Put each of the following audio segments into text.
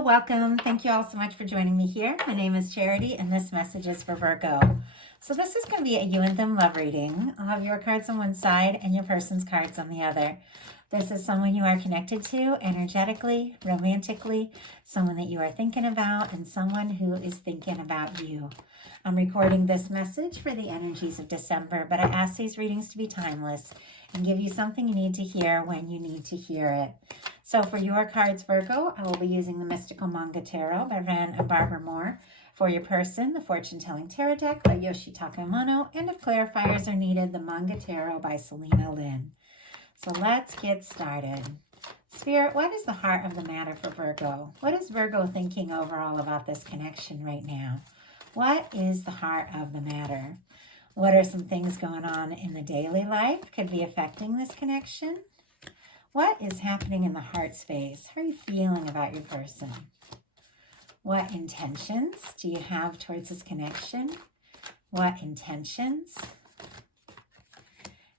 welcome. Thank you all so much for joining me here. My name is Charity and this message is for Virgo. So this is going to be a you and them love reading. I'll have your cards on one side and your person's cards on the other. This is someone you are connected to energetically, romantically, someone that you are thinking about, and someone who is thinking about you. I'm recording this message for the energies of December, but I ask these readings to be timeless and give you something you need to hear when you need to hear it. So for your cards, Virgo, I will be using the Mystical Manga Tarot by Ren and Barbara Moore. For your person, the Fortune Telling Tarot Deck by Yoshitaka Amano. And if clarifiers are needed, the Manga Tarot by Selena Lynn. So let's get started. Spirit, what is the heart of the matter for Virgo? What is Virgo thinking overall about this connection right now? What is the heart of the matter? What are some things going on in the daily life could be affecting this connection? What is happening in the heart space? How are you feeling about your person? What intentions do you have towards this connection? What intentions?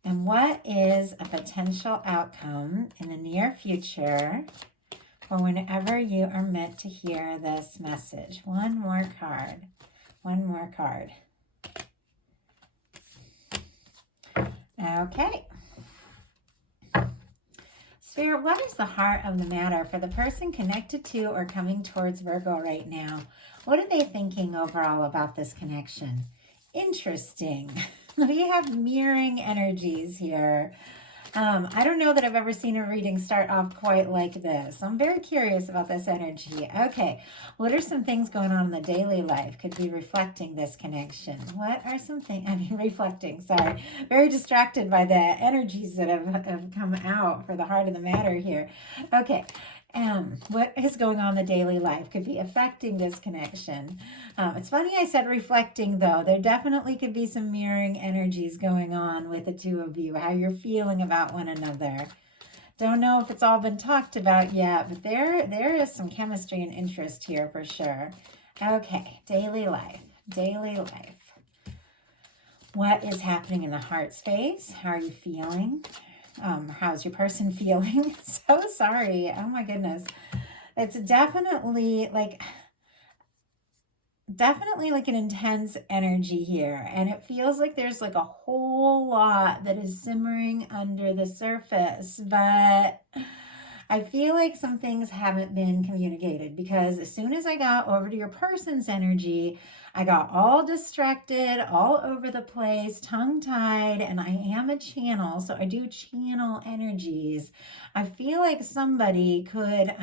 And what is a potential outcome in the near future for whenever you are meant to hear this message? One more card. One more card. Okay. Spirit, what is the heart of the matter for the person connected to or coming towards Virgo right now? What are they thinking overall about this connection? Interesting. We have mirroring energies here. I don't know that I've ever seen a reading start off quite like this. I'm very curious about this energy. Okay, what are some things going on in the daily life? Could be reflecting this connection. What are some things, reflecting, sorry. Very distracted by the energies that have come out for the heart of the matter here. Okay. What is going on in the daily life could be affecting this connection. It's funny I said reflecting, though. There definitely could be some mirroring energies going on with the two of you, how you're feeling about one another. Don't know if it's all been talked about yet, but there is some chemistry and interest here for sure. Okay, daily life, daily life. What is happening in the heart space? How are you feeling? How's your person feeling? So sorry. Oh my goodness. It's definitely like an intense energy here. And it feels like there's like a whole lot that is simmering under the surface. But I feel like some things haven't been communicated because as soon as I got over to your person's energy, I got all distracted, all over the place, tongue-tied, and I am a channel, so I do channel energies. I feel like somebody could,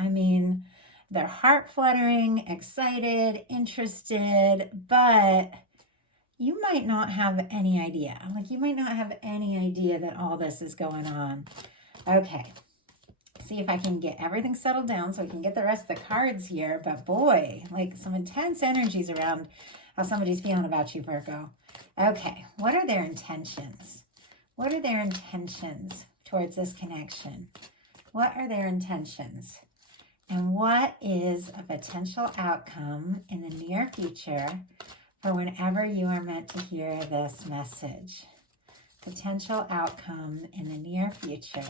they're heart fluttering, excited, interested, but you might not have any idea. Like you might not have any idea that all this is going on. Okay. See if I can get everything settled down so I can get the rest of the cards here. But boy, like some intense energies around how somebody's feeling about you, Virgo. Okay, what are their intentions? What are their intentions towards this connection? What are their intentions? And what is a potential outcome in the near future for whenever you are meant to hear this message? Potential outcome in the near future.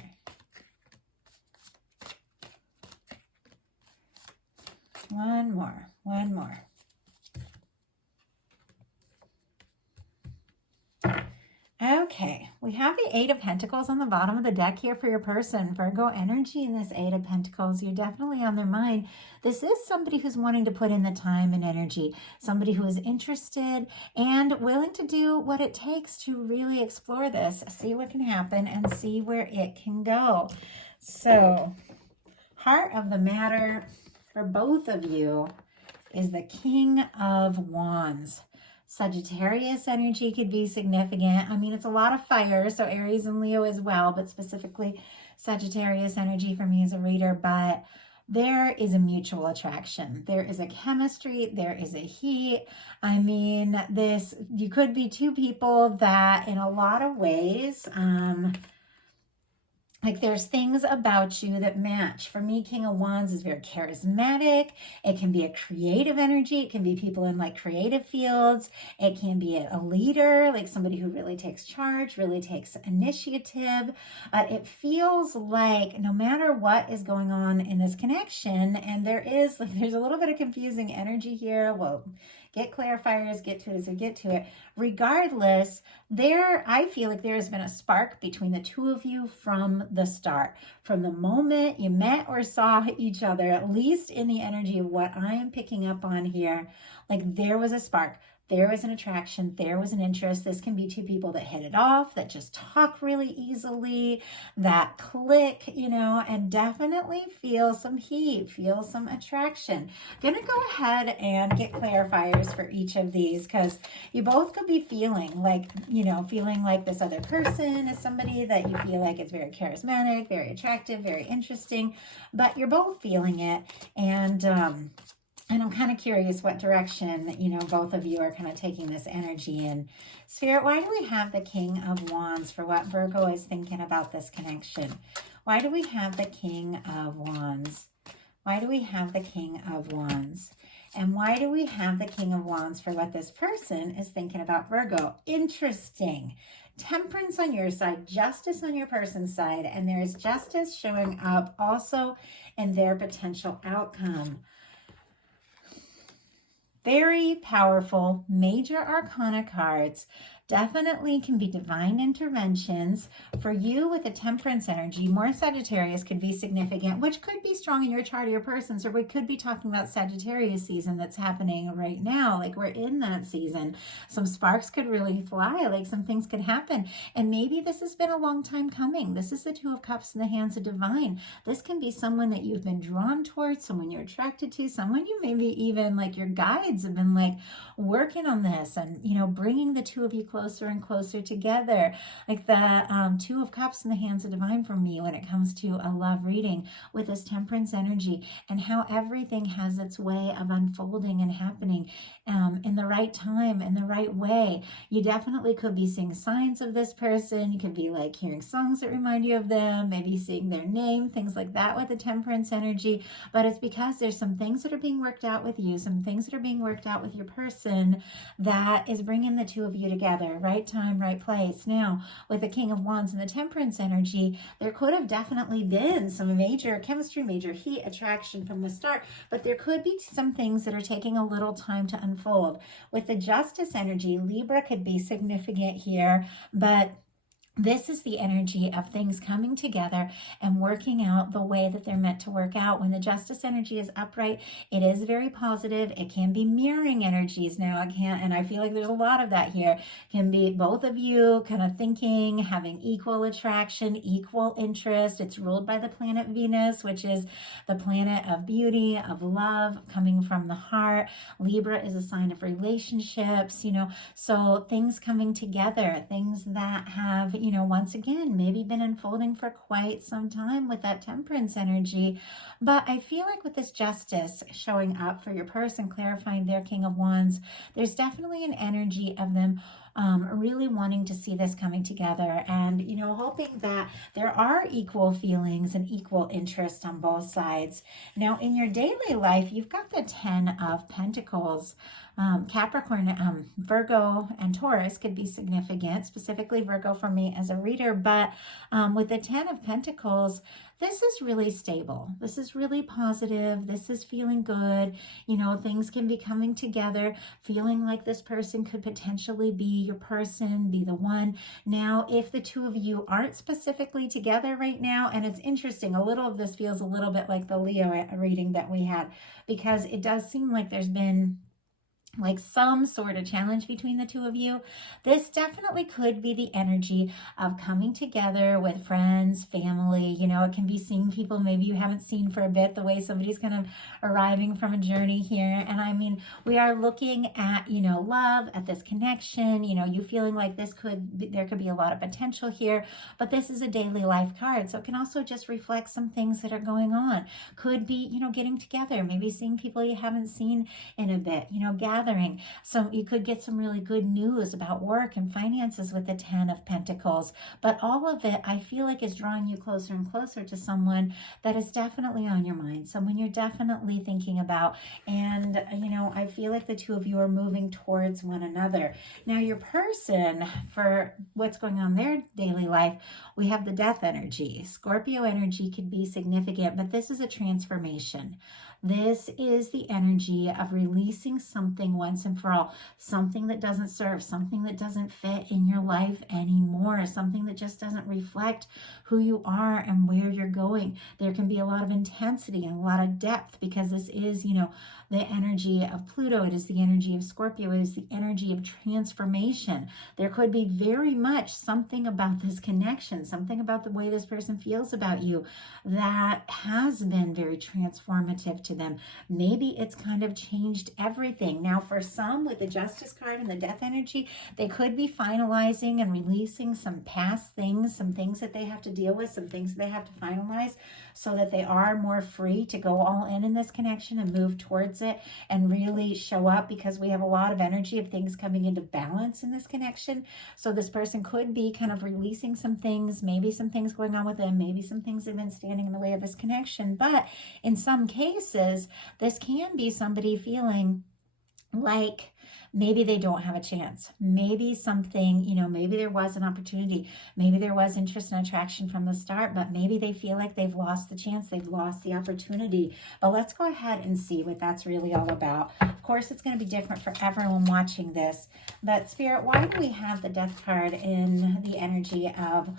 One more. Okay, we have the Eight of Pentacles on the bottom of the deck here for your person. Virgo energy in this Eight of Pentacles, you're definitely on their mind. This is somebody who's wanting to put in the time and energy, somebody who is interested and willing to do what it takes to really explore this, see what can happen, and see where it can go. So, heart of the matter for both of you is the King of Wands. Sagittarius energy could be significant. It's a lot of fire, so Aries and Leo as well, but specifically Sagittarius energy for me as a reader. But there is a mutual attraction. There is a chemistry. There is a heat. You could be two people that in a lot of ways, Like there's things about you that match. For me, King of Wands is very charismatic. It can be a creative energy. It can be people in like creative fields. It can be a leader, like somebody who really takes charge, really takes initiative. It feels like no matter what is going on in this connection, and there's a little bit of confusing energy here. Well, get clarifiers, get to it as I get to it. Regardless, I feel like there has been a spark between the two of you from the start. From the moment you met or saw each other, at least in the energy of what I am picking up on here, like there was a spark. There was an attraction, there was an interest. This can be two people that hit it off, that just talk really easily, that click, and definitely feel some heat, feel some attraction. I'm gonna go ahead and get clarifiers for each of these because you both could be feeling like this other person is somebody that you feel like is very charismatic, very attractive, very interesting, but you're both feeling it. And I'm kind of curious what direction, both of you are kind of taking this energy in. Spirit, why do we have the King of Wands for what Virgo is thinking about this connection? Why do we have the King of Wands? Why do we have the King of Wands? And why do we have the King of Wands for what this person is thinking about Virgo? Interesting. Temperance on your side, justice on your person's side, and there is justice showing up also in their potential outcome. Very powerful major arcana cards. Definitely can be divine interventions. For you with a temperance energy, more Sagittarius could be significant, which could be strong in your chart or your person's, or we could be talking about Sagittarius season that's happening right now. Like we're in that season. Some sparks could really fly, like some things could happen. And maybe this has been a long time coming. This is the Two of Cups in the hands of divine. This can be someone that you've been drawn towards, someone you're attracted to, someone you maybe even like your guides have been like working on this and, bringing the two of you closer and closer together. Like the Two of Cups in the hands of divine for me when it comes to a love reading with this temperance energy and how everything has its way of unfolding and happening in the right time, in the right way. You definitely could be seeing signs of this person. You could be like hearing songs that remind you of them, maybe seeing their name, things like that with the temperance energy. But it's because there's some things that are being worked out with you, some things that are being worked out with your person that is bringing the two of you together. Right time, right place. Now, with the King of Wands and the temperance energy, there could have definitely been some major chemistry, major heat, attraction from the start, but there could be some things that are taking a little time to unfold. With the justice energy, Libra could be significant here, but this is the energy of things coming together and working out the way that they're meant to work out. When the justice energy is upright, it is very positive. It can be mirroring energies now. And I feel like there's a lot of that here. It can be both of you kind of thinking, having equal attraction, equal interest. It's ruled by the planet Venus, which is the planet of beauty, of love, coming from the heart. Libra is a sign of relationships, so things coming together, things that have, once again, maybe been unfolding for quite some time with that temperance energy. But I feel like with this justice showing up for your person, clarifying their King of Wands, there's definitely an energy of them really wanting to see this coming together and, hoping that there are equal feelings and equal interest on both sides. Now, in your daily life, you've got the 10 of Pentacles. Capricorn, Virgo, and Taurus could be significant, specifically Virgo for me as a reader, but with the 10 of Pentacles, this is really stable. This is really positive. This is feeling good. Things can be coming together, feeling like this person could potentially be your person, be the one. Now, if the two of you aren't specifically together right now, and it's interesting, a little of this feels a little bit like the Leo reading that we had, because it does seem like there's been like some sort of challenge between the two of you. This definitely could be the energy of coming together with friends, family. It can be seeing people maybe you haven't seen for a bit, the way somebody's kind of arriving from a journey here. And I mean, we are looking at, love, at this connection, you feeling like there could be a lot of potential here, but this is a daily life card. So it can also just reflect some things that are going on. Could be, getting together, maybe seeing people you haven't seen in a bit, gathering. So you could get some really good news about work and finances with the 10 of Pentacles. But all of it, I feel like, is drawing you closer and closer to someone that is definitely on your mind, someone you're definitely thinking about. And, you know, I feel like the two of you are moving towards one another. Now, your person, for what's going on in their daily life, we have the death energy. Scorpio energy could be significant, but this is a transformation. This is the energy of releasing something once and for all, something that doesn't serve, something that doesn't fit in your life anymore, something that just doesn't reflect who you are and where you're going. There can be a lot of intensity and a lot of depth because this is, you know, the energy of Pluto. It is the energy of Scorpio. It is the energy of transformation. There could be very much something about this connection, something about the way this person feels about you that has been very transformative to them. Maybe it's kind of changed everything. Now, for some, with the Justice card and the Death energy, they could be finalizing and releasing some past things, some things that they have to deal with, some things that they have to finalize so that they are more free to go all in this connection and move towards it and really show up, because we have a lot of energy of things coming into balance in this connection. So this person could be kind of releasing some things, maybe some things going on with them, maybe some things have been standing in the way of this connection. But in some cases, this can be somebody feeling like maybe they don't have a chance. Maybe something, you know, maybe there was an opportunity. Maybe there was interest and attraction from the start, but maybe they feel like they've lost the chance. They've lost the opportunity. But let's go ahead and see what that's really all about. Of course, it's going to be different for everyone watching this. But Spirit, why do we have the Death card in the energy of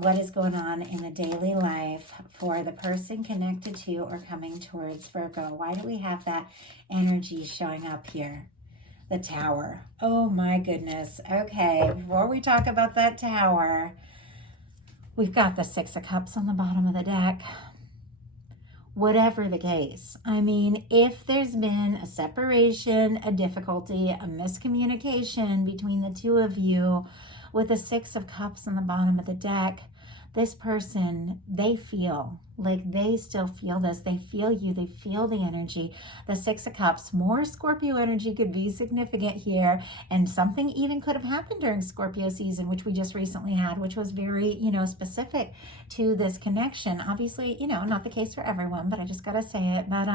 what is going on in the daily life for the person connected to or coming towards Virgo? Why do we have that energy showing up here? The Tower. Oh my goodness. Okay, before we talk about that Tower, we've got the Six of Cups on the bottom of the deck. Whatever the case, I mean, if there's been a separation, a difficulty, a miscommunication between the two of you, with the Six of Cups on the bottom of the deck, this person, they feel like they still feel this. They feel you. They feel the energy. The Six of Cups, more Scorpio energy could be significant here. And something even could have happened during Scorpio season, which we just recently had, which was very, you know, specific to this connection. Obviously, you know, not the case for everyone, but I just got to say it. But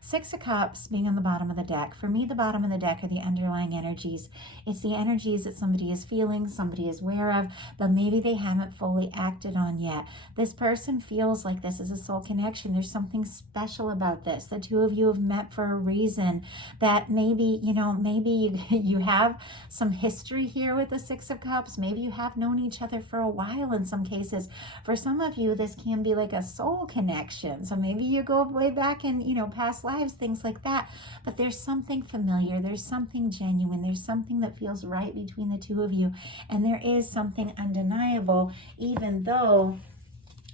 Six of Cups being on the bottom of the deck. For me, the bottom of the deck are the underlying energies. It's the energies that somebody is feeling, somebody is aware of, but maybe they haven't fully acted on yet. This person feels like this is a soul connection. There's something special about this. The two of you have met for a reason. That maybe, you know, maybe you have some history here with the Six of Cups. Maybe you have known each other for a while in some cases. For some of you, this can be like a soul connection. So maybe you go way back in, you know, past lives, things like that. But there's something familiar. There's something genuine. There's something that feels right between the two of you. And there is something undeniable, even though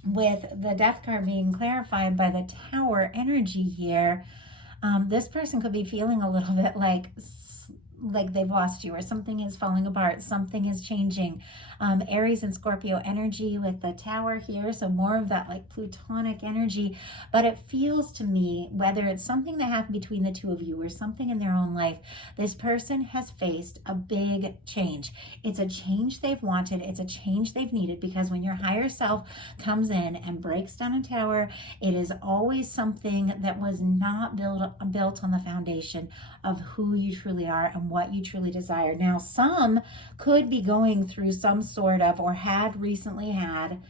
with the Death card being clarified by the Tower energy here, this person could be feeling a little bit like they've lost you, or something is falling apart, something is changing. Aries and Scorpio energy with the Tower here, so more of that like plutonic energy. But it feels to me, whether it's something that happened between the two of you or something in their own life, this person has faced a big change. It's a change they've wanted. It's a change they've needed, because when your higher self comes in and breaks down a tower, it is always something that was not built on the foundation of who you truly are and what you truly desire. Now, some could be going through some sort of, or had recently had,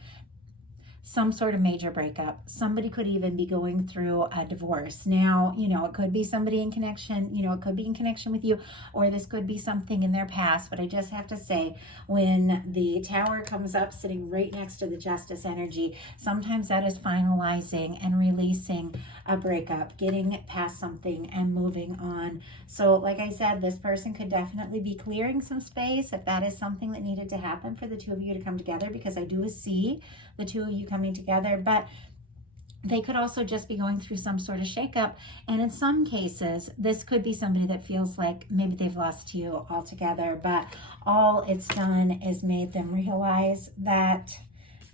some sort of major breakup. Somebody could even be going through a divorce. Now, you know, it could be somebody in connection, you know, it could be in connection with you, or this could be something in their past. But I just have to say, when the Tower comes up sitting right next to the Justice energy, sometimes that is finalizing and releasing a breakup, getting past something and moving on. So like I said, this person could definitely be clearing some space if that is something that needed to happen for the two of you to come together, because I do see the two of you coming together. But they could also just be going through some sort of shakeup. And in some cases, this could be somebody that feels like maybe they've lost you altogether, but all it's done is made them realize that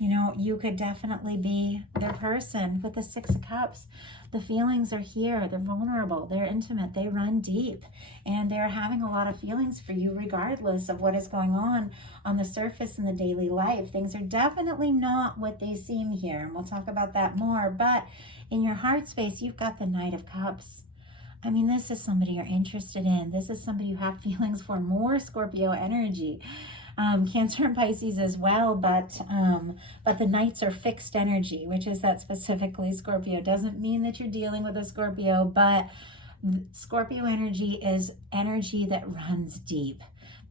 You could definitely be their person with the Six of Cups. The feelings are here. They're vulnerable. They're intimate. They run deep. And they're having a lot of feelings for you regardless of what is going on the surface in the daily life. Things are definitely not what they seem here. And we'll talk about that more. But in your heart space, you've got the Knight of Cups. I mean, this is somebody you're interested in. This is somebody you have feelings for. More Scorpio energy. Cancer and Pisces as well, but the Knights are fixed energy, which is that specifically Scorpio. Doesn't mean that you're dealing with a Scorpio, but Scorpio energy is energy that runs deep.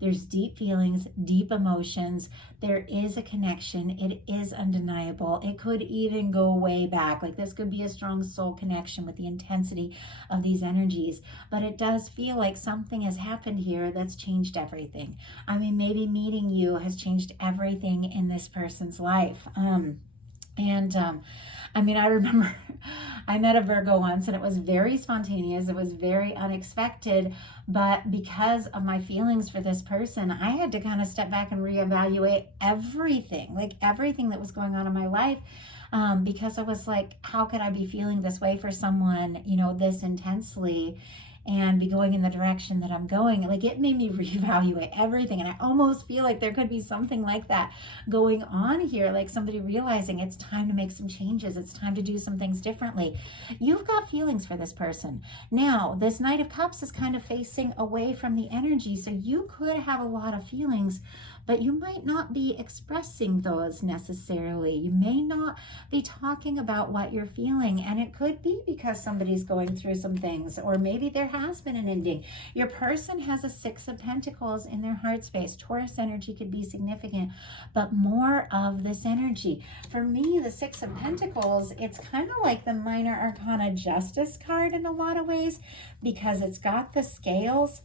There's deep feelings, deep emotions. There is a connection. It is undeniable. It could even go way back. Like this could be a strong soul connection with the intensity of these energies. But it does feel like something has happened here that's changed everything. I mean, maybe meeting you has changed everything in this person's life. I mean, I remember I met a Virgo once and it was very spontaneous. It was very unexpected. But because of my feelings for this person, I had to kind of step back and reevaluate everything, like everything that was going on in my life. Because I was like, how could I be feeling this way for someone, this intensely and be going in the direction that I'm going? Like it made me reevaluate everything. And I almost feel like there could be something like that going on here, like somebody realizing it's time to make some changes. It's time to do some things differently. You've got feelings for this person. Now, this Knight of Cups is kind of facing away from the energy. So you could have a lot of feelings, but you might not be expressing those necessarily. You may not be talking about what you're feeling, and it could be because somebody's going through some things, or maybe there has been an ending. Your person has a Six of Pentacles in their heart space. Taurus energy could be significant, but more of this energy. For me, the Six of Pentacles, it's kind of like the Minor Arcana Justice card in a lot of ways, because it's got the scales.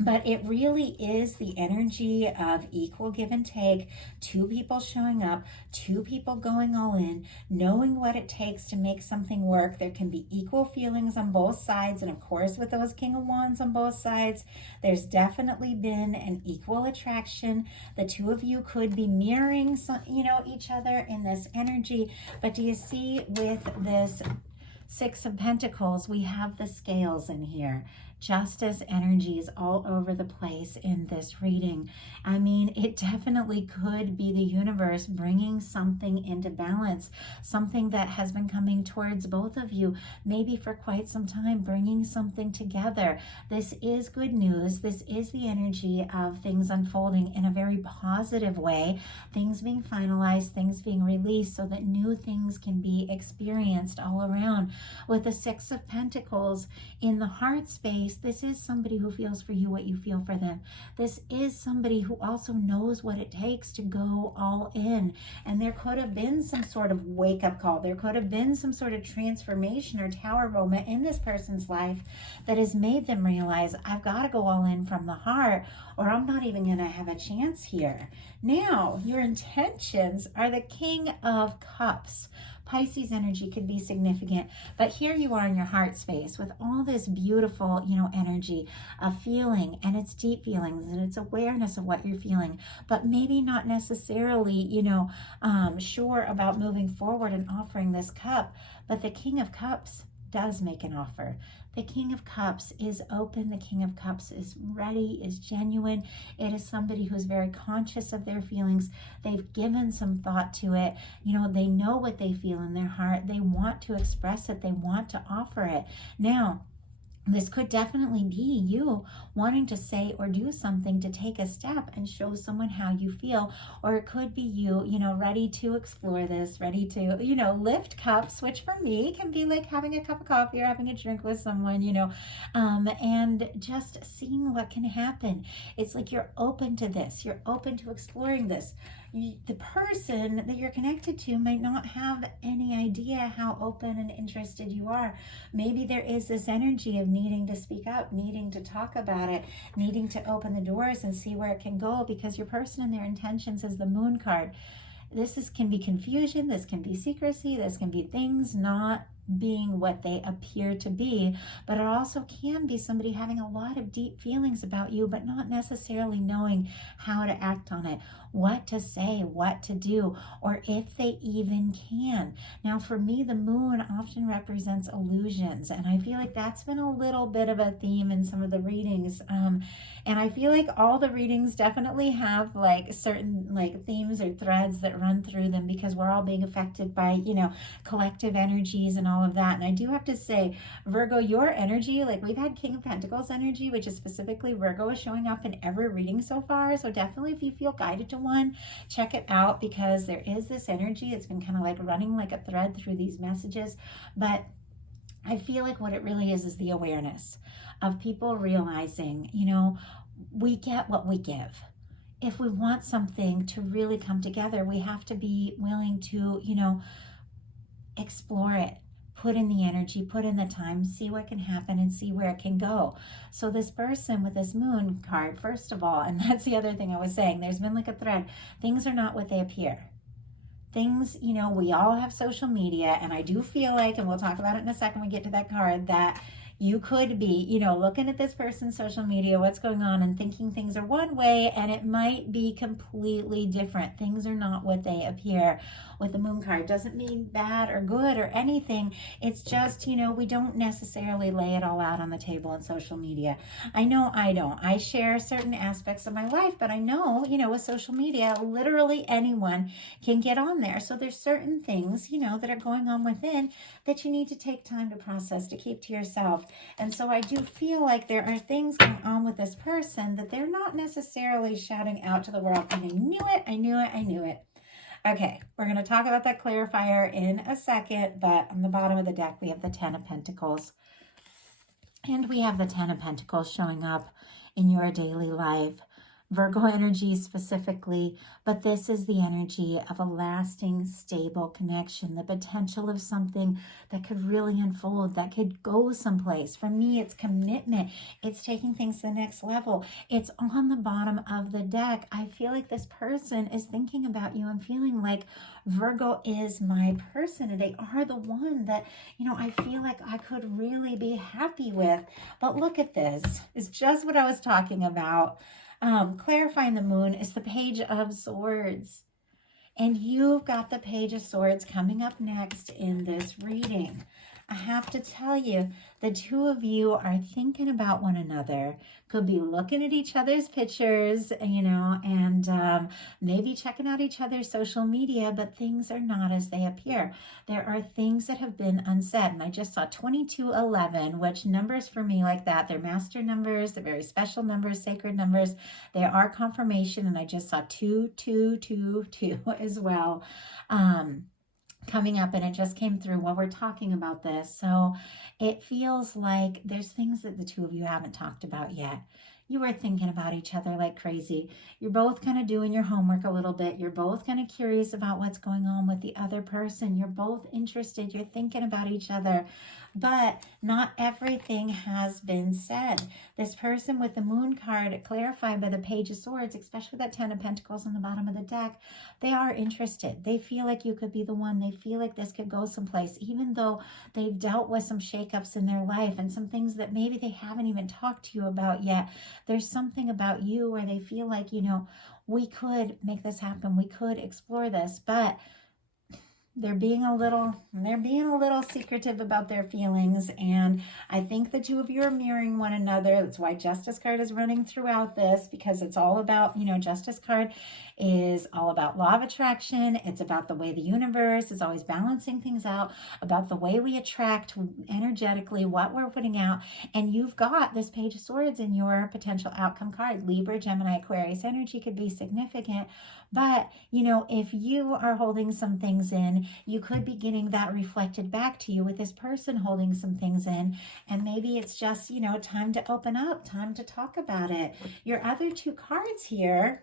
But it really is the energy of equal give and take, two people showing up, two people going all in, knowing what it takes to make something work. There can be equal feelings on both sides. And of course, with those King of Wands on both sides, there's definitely been an equal attraction. The two of you could be mirroring, each other in this energy. But do you see with this Six of Pentacles, we have the scales in here. Justice energies all over the place in this reading. I mean, it definitely could be the universe bringing something into balance, something that has been coming towards both of you, maybe for quite some time, bringing something together. This is good news. This is the energy of things unfolding in a very positive way, things being finalized, things being released so that new things can be experienced all around. With the Six of Pentacles in the heart space, this is somebody who feels for you what you feel for them. This is somebody who also knows what it takes to go all in. And there could have been some sort of wake-up call. There could have been some sort of transformation or tower moment in this person's life that has made them realize, I've got to go all in from the heart, or I'm not even going to have a chance here. Now, your intentions are the King of Cups. Pisces energy could be significant, but here you are in your heart space with all this beautiful, energy of feeling, and it's deep feelings and it's awareness of what you're feeling, but maybe not necessarily, sure about moving forward and offering this cup. But the King of Cups does make an offer. The King of Cups is open. The King of Cups is ready, is genuine. It is somebody who's very conscious of their feelings. They've given some thought to it. They know what they feel in their heart. They want to express it. They want to offer it. Now, this could definitely be you wanting to say or do something to take a step and show someone how you feel. Or it could be you, ready to explore this, ready to, lift cups, which for me can be like having a cup of coffee or having a drink with someone, and just seeing what can happen. It's like you're open to this. You're open to exploring this. The person that you're connected to might not have any idea how open and interested you are. Maybe there is this energy of needing to speak up, needing to talk about it, needing to open the doors and see where it can go, because your person and their intentions is the Moon card. This can be confusion, this can be secrecy, this can be things not being what they appear to be, but it also can be somebody having a lot of deep feelings about you, but not necessarily knowing how to act on it, what to say, what to do, or if they even can. Now, for me, the moon often represents illusions, and I feel like that's been a little bit of a theme in some of the readings. And I feel like all the readings definitely have like certain like themes or threads that run through them, because we're all being affected by, collective energies and all of that. And I do have to say, Virgo, your energy, like we've had King of Pentacles energy, which is specifically Virgo, is showing up in every reading so far. So definitely, if you feel guided to one, check it out, because there is this energy. It's been kind of like running like a thread through these messages. But I feel like what it really is the awareness of people realizing, we get what we give. If we want something to really come together, we have to be willing to, explore it, put in the energy, put in the time, see what can happen and see where it can go. So this person with this moon card, first of all, and that's the other thing I was saying, there's been like a thread, things are not what they appear. Things, we all have social media, and I do feel like, and we'll talk about it in a second when we get to that card, that you could be, looking at this person's social media, what's going on, and thinking things are one way, and it might be completely different. Things are not what they appear. With the moon card, doesn't mean bad or good or anything. It's just, we don't necessarily lay it all out on the table on social media. I know I don't. I share certain aspects of my life, but I know, with social media, literally anyone can get on there. So there's certain things, that are going on within that you need to take time to process, to keep to yourself. And so I do feel like there are things going on with this person that they're not necessarily shouting out to the world. And I knew it, I knew it, I knew it. Okay, we're going to talk about that clarifier in a second, but on the bottom of the deck, we have the Ten of Pentacles. And we have the Ten of Pentacles showing up in your daily life. Virgo energy specifically, but this is the energy of a lasting, stable connection, the potential of something that could really unfold, that could go someplace. For me, it's commitment. It's taking things to the next level. It's on the bottom of the deck. I feel like this person is thinking about you and feeling like Virgo is my person, and they are the one that, I feel like I could really be happy with. But look at this. It's just what I was talking about. Clarifying the moon is the Page of Swords. And you've got the Page of Swords coming up next in this reading. I have to tell you, the two of you are thinking about one another, could be looking at each other's pictures, and maybe checking out each other's social media, but things are not as they appear. There are things that have been unsaid, and I just saw 2211, which numbers for me like that, they're master numbers, they're very special numbers, sacred numbers. They are confirmation, and I just saw 2222 as well. Coming up, and it just came through while we're talking about this. So it feels like there's things that the two of you haven't talked about yet. You are thinking about each other like crazy. You're both kind of doing your homework a little bit. You're both kind of curious about what's going on with the other person. You're both interested. You're thinking about each other. But not everything has been said. This person with the moon card clarified by the Page of Swords, especially that Ten of Pentacles on the bottom of the deck, they are interested. They feel like you could be the one. They feel like this could go someplace, even though they've dealt with some shakeups in their life and some things that maybe they haven't even talked to you about yet. There's something about you where they feel like, we could make this happen. We could explore this, but they're being a little secretive about their feelings. And I think the two of you are mirroring one another. That's why Justice card is running throughout this, because it's all about, Justice card is all about law of attraction. It's about the way the universe is always balancing things out, about the way we attract energetically, what we're putting out. And you've got this Page of Swords in your potential outcome card. Libra, Gemini, Aquarius energy could be significant. But, if you are holding some things in, you could be getting that reflected back to you with this person holding some things in. And maybe it's just, time to open up, time to talk about it. Your other two cards here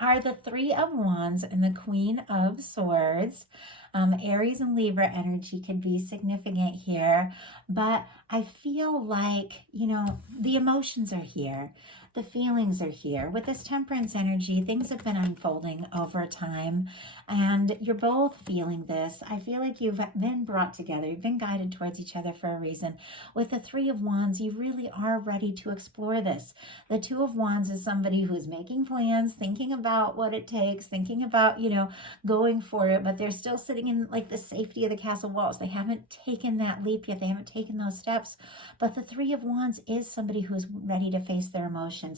are the Three of Wands and the Queen of Swords. Aries and Libra energy could be significant here, but I feel like, the emotions are here. The feelings are here. With this Temperance energy, things have been unfolding over time, and you're both feeling this. I feel like you've been brought together. You've been guided towards each other for a reason. With the Three of Wands, you really are ready to explore this. The Two of Wands is somebody who's making plans, thinking about what it takes, thinking about, going for it, but they're still sitting in like the safety of the castle walls. They haven't taken that leap yet. They haven't taken those steps. But the Three of Wands is somebody who's ready to face their emotions.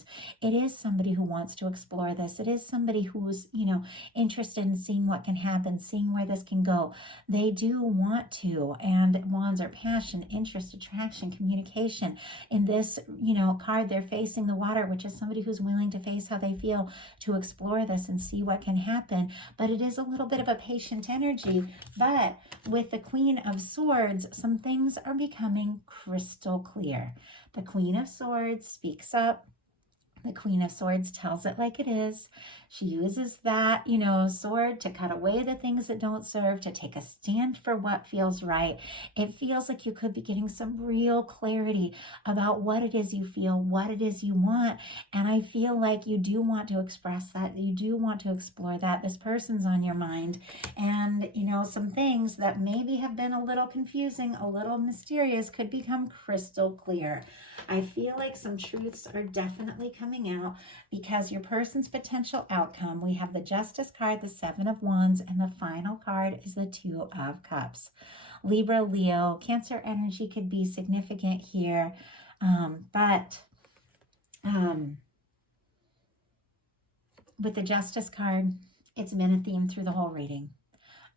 It is somebody who wants to explore this. It is somebody who's, interested in seeing what can happen, seeing where this can go. They do want to, and Wands are passion, interest, attraction, communication. In this, card, they're facing the water, which is somebody who's willing to face how they feel, to explore this and see what can happen. But it is a little bit of a patient energy. But with the Queen of Swords, some things are becoming crystal clear. The Queen of Swords speaks up. The Queen of Swords tells it like it is. She uses that, sword to cut away the things that don't serve, to take a stand for what feels right. It feels like you could be getting some real clarity about what it is you feel, what it is you want. And I feel like you do want to express that. You do want to explore that. This person's on your mind. And, some things that maybe have been a little confusing, a little mysterious, could become crystal clear. I feel like some truths are definitely coming out because your person's potential outcome, we have the Justice card, the Seven of Wands, and the final card is the Two of Cups. Libra, Leo, Cancer energy could be significant here, but with the Justice card, it's been a theme through the whole reading.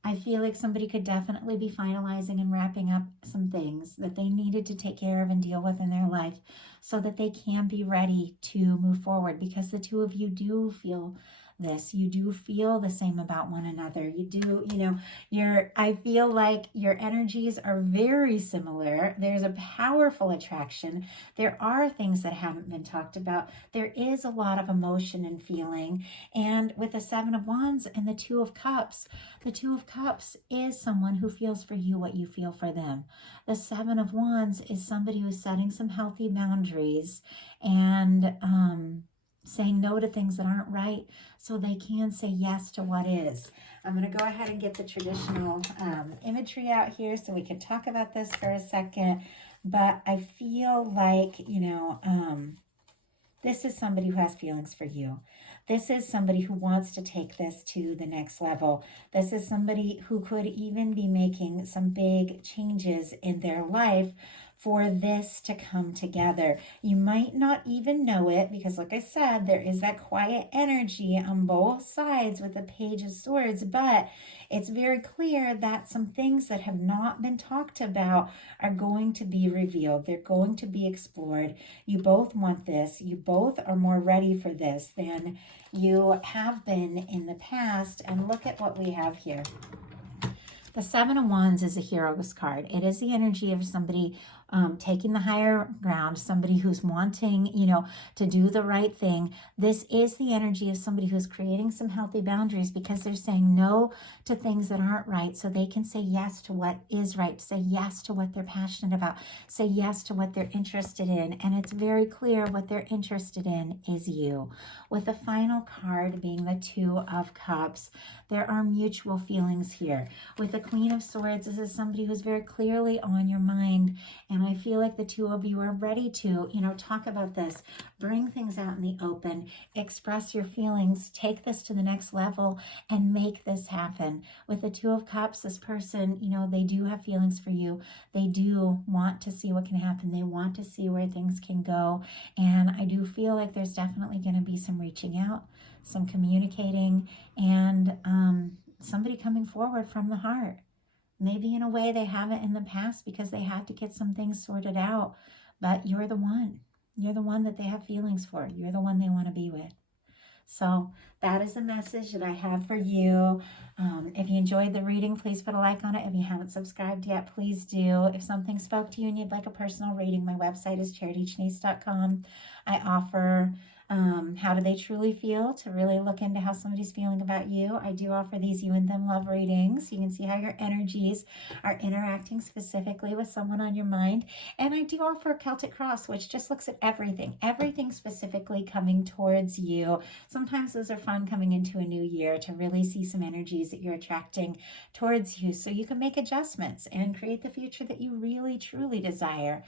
I feel like somebody could definitely be finalizing and wrapping up some things that they needed to take care of and deal with in their life so that they can be ready to move forward, because the two of you do feel this. You do feel the same about one another. You do, I feel like your energies are very similar. There's a powerful attraction. There are things that haven't been talked about. There is a lot of emotion and feeling. And with the Seven of Wands and the Two of Cups is someone who feels for you what you feel for them. The Seven of Wands is somebody who's setting some healthy boundaries and saying no to things that aren't right so they can say yes to what is. I'm going to go ahead and get the traditional imagery out here so we can talk about this for a second. But I feel like, this is somebody who has feelings for you. This is somebody who wants to take this to the next level. This is somebody who could even be making some big changes in their life for this to come together. You might not even know it because, like I said, there is that quiet energy on both sides with the Page of Swords, but it's very clear that some things that have not been talked about are going to be revealed. They're going to be explored. You both want this. You both are more ready for this than you have been in the past. And look at what we have here. The Seven of Wands is a Hero's card. It is the energy of somebody taking the higher ground, somebody who's wanting, to do the right thing. This is the energy of somebody who's creating some healthy boundaries because they're saying no to things that aren't right so they can say yes to what is right, say yes to what they're passionate about, say yes to what they're interested in. And it's very clear what they're interested in is you. With the final card being the Two of Cups, there are mutual feelings here. With the Queen of Swords, this is somebody who's very clearly on your mind. And I feel like the two of you are ready to, talk about this, bring things out in the open, express your feelings, take this to the next level, and make this happen. With the Two of Cups, this person, they do have feelings for you. They do want to see what can happen. They want to see where things can go. And I do feel like there's definitely going to be some reaching out, some communicating, and somebody coming forward from the heart. Maybe in a way they haven't in the past because they had to get some things sorted out. But you're the one. You're the one that they have feelings for. You're the one they want to be with. So that is a message that I have for you. If you enjoyed the reading, please put a like on it. If you haven't subscribed yet, please do. If something spoke to you and you'd like a personal reading, my website is charitychnese.com. I offer How do they truly feel, to really look into how somebody's feeling about you. I do offer these you and them love readings. You can see how your energies are interacting specifically with someone on your mind. And I do offer a Celtic Cross, which just looks at everything specifically coming towards you. Sometimes those are fun coming into a new year to really see some energies that you're attracting towards you so you can make adjustments and create the future that you really truly desire.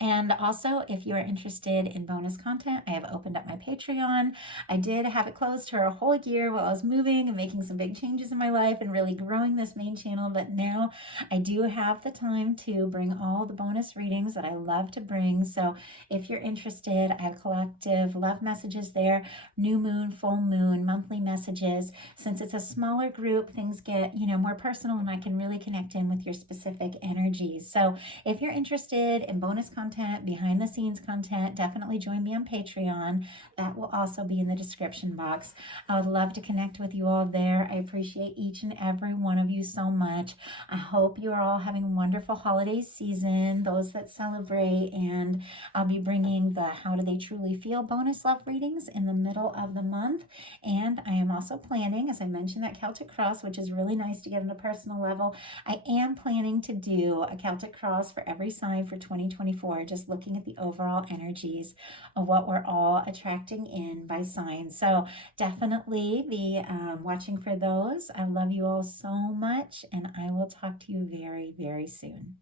And also, if you are interested in bonus content, I have opened up my Patreon. I did have it closed for a whole year while I was moving and making some big changes in my life and really growing this main channel. But now I do have the time to bring all the bonus readings that I love to bring. So if you're interested, I have collective love messages there, new moon, full moon, monthly messages. Since it's a smaller group, things get, more personal, and I can really connect in with your specific energies. So if you're interested in bonus content, behind the scenes content, definitely join me on Patreon. That will also be in the description box. I would love to connect with you all there. I appreciate each and every one of you so much. I hope you are all having a wonderful holiday season, those that celebrate, and I'll be bringing the How Do They Truly Feel bonus love readings in the middle of the month. And I am also planning, as I mentioned, that Celtic Cross, which is really nice to get on a personal level. I am planning to do a Celtic Cross for every sign for 2024, just looking at the overall energies of what we're all attracting in by sign. So definitely be watching for those. I love you all so much, and I will talk to you very, very soon.